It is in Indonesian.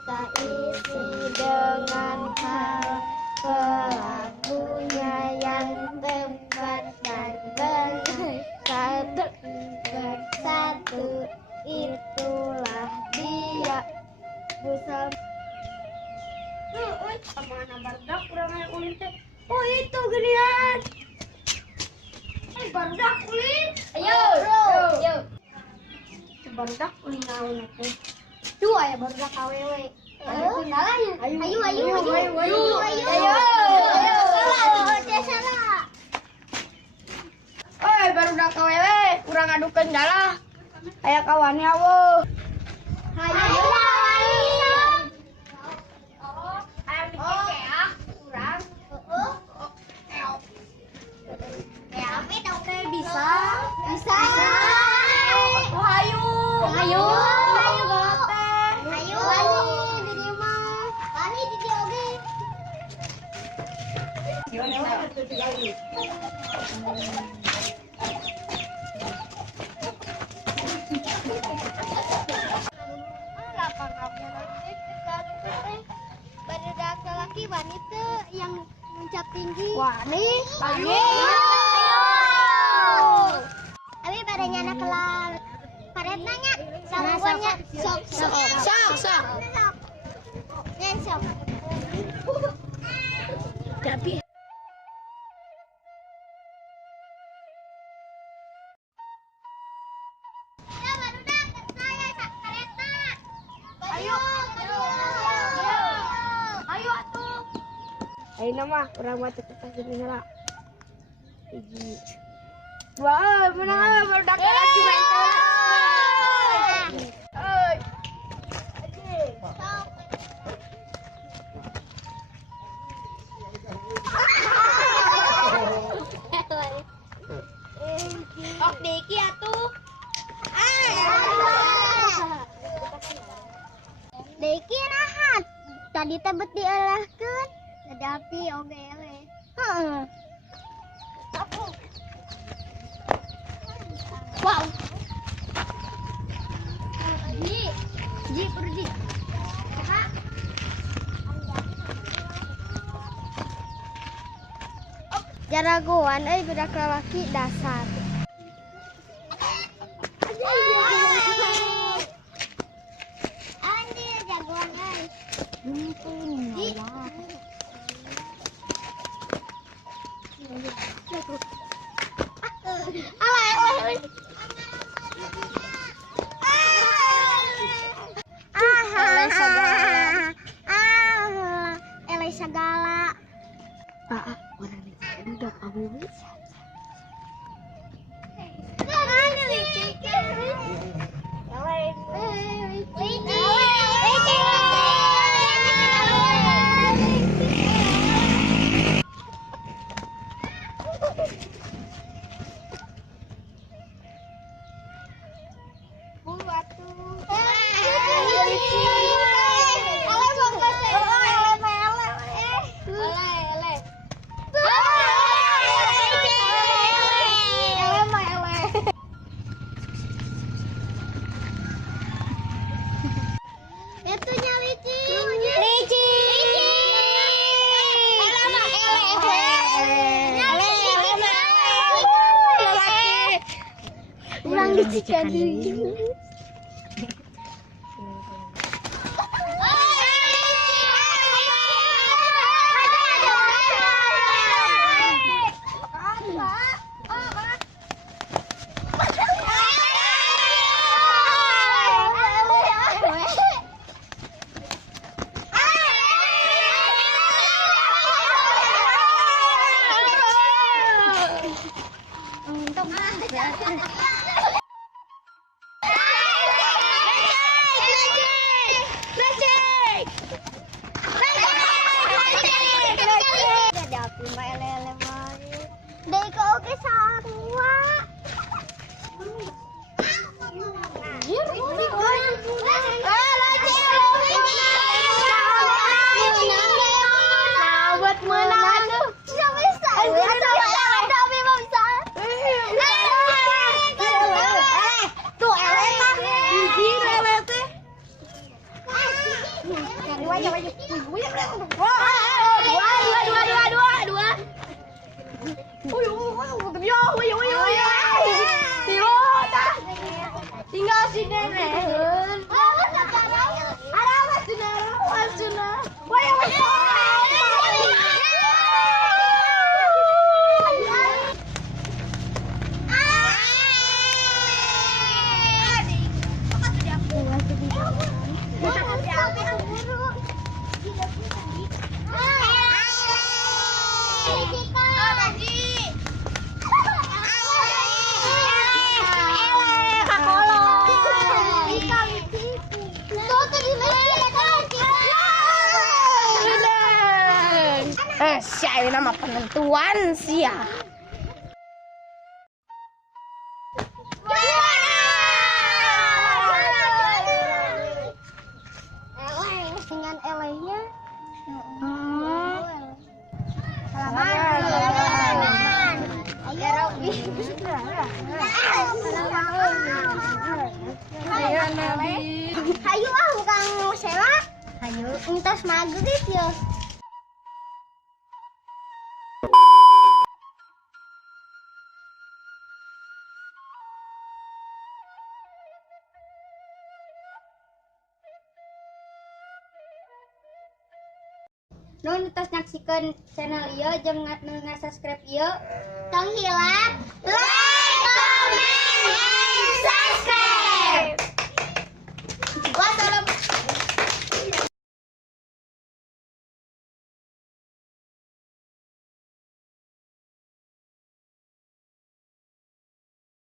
kita isi dengan hal pelakunya yang tepat dan benar. Bersatu itulah dia. Bersama. Kemana barudak kurang yang ulit teh? Oh itu ginian. Barudak ulit. Ayo. Barudak ulit naon teh? Dua ya barudak awewe. Ayo tinggalannya. Ayo. Oi barudak awewe, urang adukeun galah. Aya kawannya wo. Ayo. Bisa. Oh hayu. Ayo. Galate. Ayo. Wani di dieu mah. Wani di dieu oge. Barudak laki wanita yang mencap tinggi. Wani. Ayo. Abi barenya anak kelar. Paret nanya, sangguannya sok. Nyen sok. Tapi Ya barudak saya kareta. Ayo atuh. Ayo nama urang mah teu kertas gini heula. Hiji. Wah, bener barudak lagi main teh. Euy. Ok deki atuh. Deki rahat. Tadi teh bet dielahkeun. Tadapi oge we. Heeh. Wow. Ji pergi. Jaragoan budak lalaki dasar. Andi jagoan Elai segala. Orang ini udah kamu bisa. Jadi Dua. Tinggal si nenek. Ada apa si nenek? Siapa nama penentuan sih ya? Dengan elehnya. Hayu bukan Sela. Hayu entas maghrib ya. Nun tos nyaksikan channel ieu jeung nge-subscribe ieu. Tong hilap.